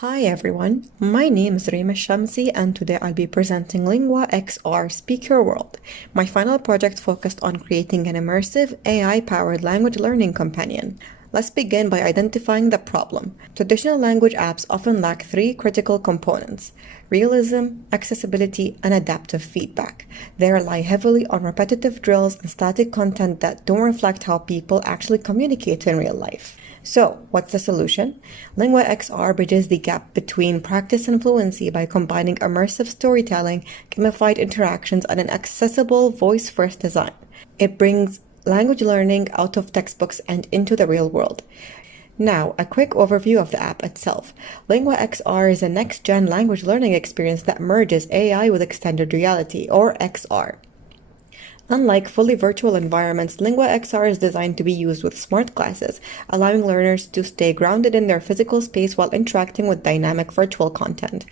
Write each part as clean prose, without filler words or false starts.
Hi everyone, my name is Rima Shamsi and today I'll be presenting LinguaXR Speak Your World, my final project focused on creating an immersive AI-powered language learning companion. Let's begin by identifying the problem. Traditional language apps often lack three critical components: realism, accessibility, and adaptive feedback. They rely heavily on repetitive drills and static content that don't reflect how people actually communicate in real life. So, what's the solution? LinguaXR bridges the gap between practice and fluency by combining immersive storytelling, gamified interactions, and an accessible voice-first design. It brings language learning out of textbooks and into the real world. Now, a quick overview of the app itself. LinguaXR is a next-gen language learning experience that merges AI with extended reality, or XR. Unlike fully virtual environments, LinguaXR is designed to be used with smart glasses, allowing learners to stay grounded in their physical space while interacting with dynamic virtual content.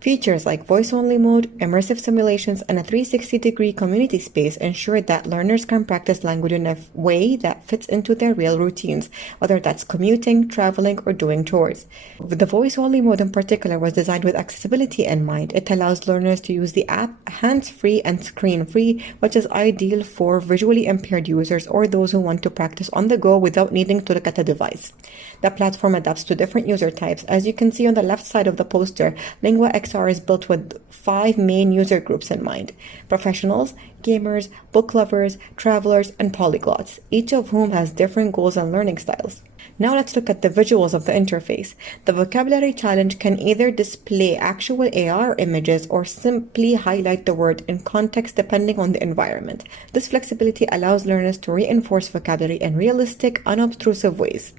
Features like voice-only mode, immersive simulations, and a 360-degree community space ensure that learners can practice language in a way that fits into their real routines, whether that's commuting, traveling, or doing chores. The voice-only mode in particular was designed with accessibility in mind. It allows learners to use the app hands-free and screen-free, which is ideal for visually impaired users or those who want to practice on the go without needing to look at a device. The platform adapts to different user types. As you can see on the left side of the poster, LinguaXR is built with 5 main user groups in mind: professionals, gamers, book lovers, travelers, and polyglots, each of whom has different goals and learning styles. Now let's look at the visuals of the interface. The vocabulary challenge can either display actual AR images or simply highlight the word in context depending on the environment. This flexibility allows learners to reinforce vocabulary in realistic, unobtrusive ways.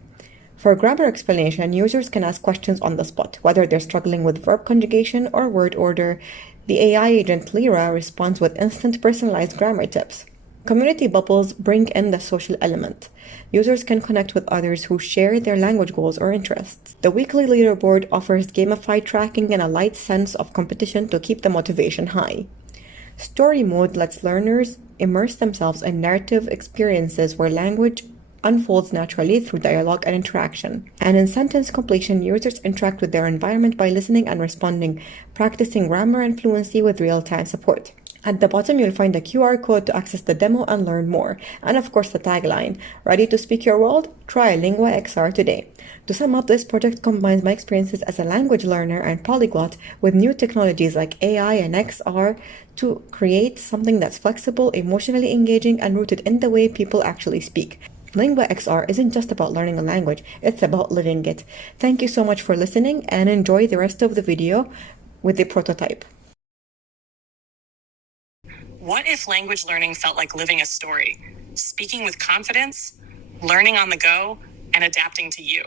For grammar explanation, users can ask questions on the spot, whether they're struggling with verb conjugation or word order. The AI agent Lyra responds with instant personalized grammar tips. Community bubbles bring in the social element. Users can connect with others who share their language goals or interests. The weekly leaderboard offers gamified tracking and a light sense of competition to keep the motivation high. Story mode lets learners immerse themselves in narrative experiences where language unfolds naturally through dialogue and interaction. And in sentence completion, users interact with their environment by listening and responding, practicing grammar and fluency with real-time support. At the bottom, you'll find a QR code to access the demo and learn more. And of course, the tagline: ready to speak your world? Try LinguaXR today. To sum up, this project combines my experiences as a language learner and polyglot with new technologies like AI and XR to create something that's flexible, emotionally engaging, and rooted in the way people actually speak. LinguaXR isn't just about learning a language, it's about living it. Thank you so much for listening and enjoy the rest of the video with the prototype. What if language learning felt like living a story, speaking with confidence, learning on the go, and adapting to you?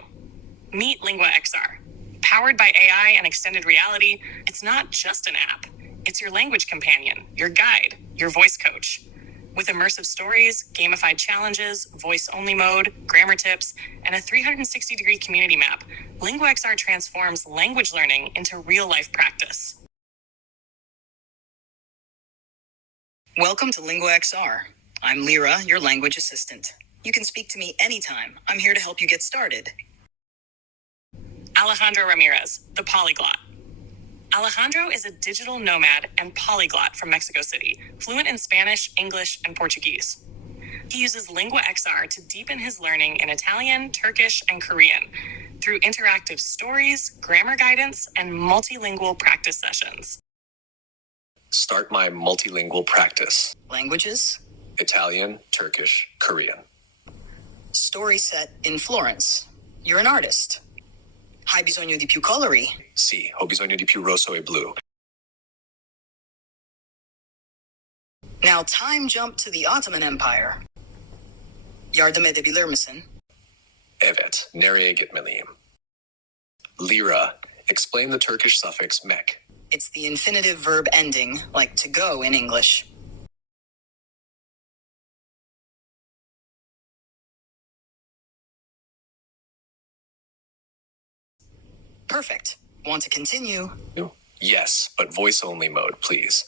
Meet LinguaXR. Powered by AI and extended reality, it's not just an app. It's your language companion, your guide, your voice coach. With immersive stories, gamified challenges, voice-only mode, grammar tips, and a 360-degree community map, LinguaXR transforms language learning into real-life practice. Welcome to LinguaXR. I'm Lyra, your language assistant. You can speak to me anytime. I'm here to help you get started. Alejandro Ramirez, the polyglot. Alejandro is a digital nomad and polyglot from Mexico City, fluent in Spanish, English, and Portuguese. He uses LinguaXR to deepen his learning in Italian, Turkish, and Korean through interactive stories, grammar guidance, and multilingual practice sessions. Start my multilingual practice. Languages? Italian, Turkish, Korean. Story set in Florence. You're an artist. Hai bisogno di più colori. Sì, ho bisogno di più rosso e blu. Now time jump to the Ottoman Empire. Yardım edebilir misin? Evet, nereye gitmeliyim? Lira, explain the Turkish suffix mek. It's the infinitive verb ending, like to go in English. Perfect. Want to continue? No. Yes, but voice-only mode, please.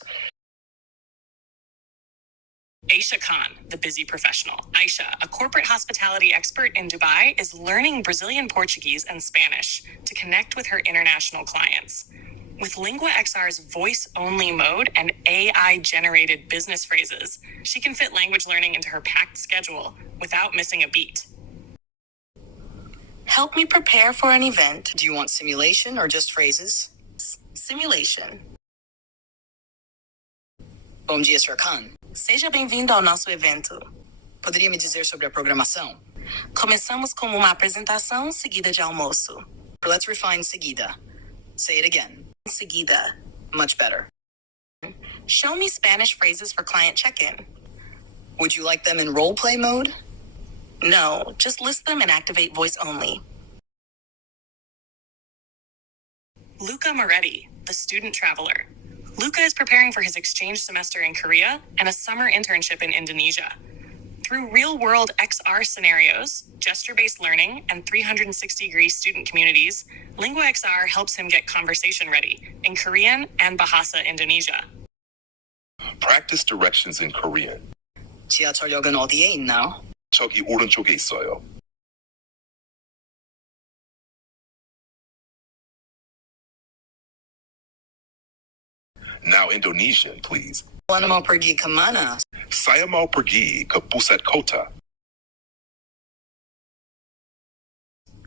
Aisha Khan, the busy professional. Aisha, a corporate hospitality expert in Dubai, is learning Brazilian Portuguese and Spanish to connect with her international clients. With LinguaXR's voice-only mode and AI-generated business phrases, she can fit language learning into her packed schedule without missing a beat. Help me prepare for an event. Do you want simulation or just phrases? Simulation. Bom dia, Sr. Khan. Seja bem-vindo ao nosso evento. Poderia me dizer sobre a programação? Começamos com uma apresentação seguida de almoço. Let's refine seguida. Say it again. Seguida. Much better. Show me Spanish phrases for client check-in. Would you like them in role-play mode? No, just list them and activate voice only. Luca Moretti, the student traveler. Luca is preparing for his exchange semester in Korea and a summer internship in Indonesia. Through real-world XR scenarios, gesture-based learning, and 360-degree student communities, LinguaXR helps him get conversation ready in Korean and Bahasa Indonesia. Practice directions in Korean. 지하철역은 어디에 있나요? 저기 오른쪽에 있어요. Now Indonesian, please. Ano mo pergi ka mana? Saya mau pergi ke pusat kota.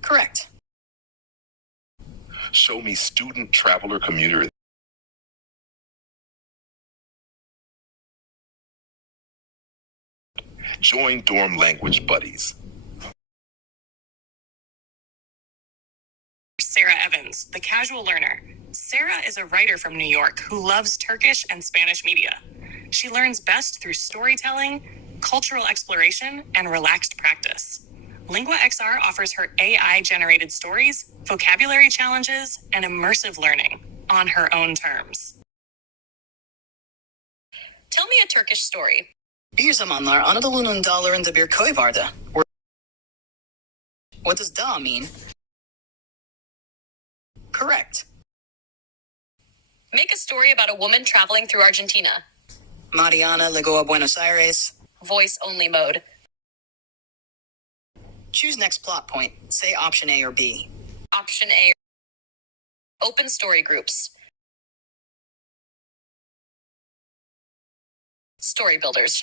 Correct. Show me student traveler commuter. Join dorm language buddies. Sarah Evans, the casual learner. Sarah is a writer from New York who loves Turkish and Spanish media. She learns best through storytelling, cultural exploration, and relaxed practice. LinguaXR offers her AI-generated stories, vocabulary challenges, and immersive learning on her own terms. Tell me a Turkish story. Bir zamanlar Anadolu'nun dağlarında bir köy vardı. What does da mean? Correct. Make a story about a woman traveling through Argentina. Mariana llegó a Buenos Aires. Voice only mode. Choose next plot point. Say option A or B. Option A. Open story groups. Story builders.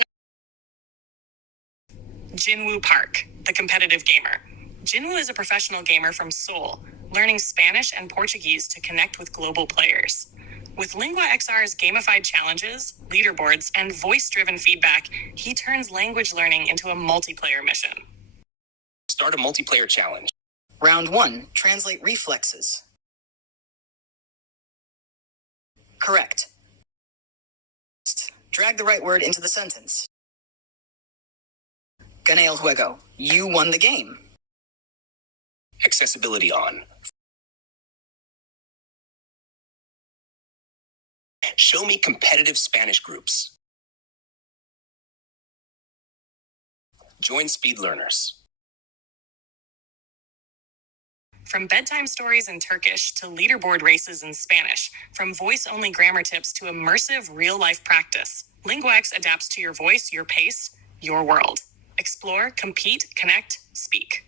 Jinwoo Park, the competitive gamer. Jinwoo is a professional gamer from Seoul, learning Spanish and Portuguese to connect with global players. With LinguaXR's gamified challenges, leaderboards, and voice-driven feedback, he turns language learning into a multiplayer mission. Start a multiplayer challenge. Round 1. Translate reflexes. Correct. Drag the right word into the sentence. Gané el juego. You won the game. Accessibility on. Show me competitive Spanish groups. Join speed learners. From bedtime stories in Turkish to leaderboard races in Spanish, from voice-only grammar tips to immersive real-life practice, LinguaX adapts to your voice, your pace, your world. Explore, compete, connect, speak.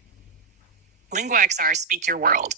LinguaXR, speak your world.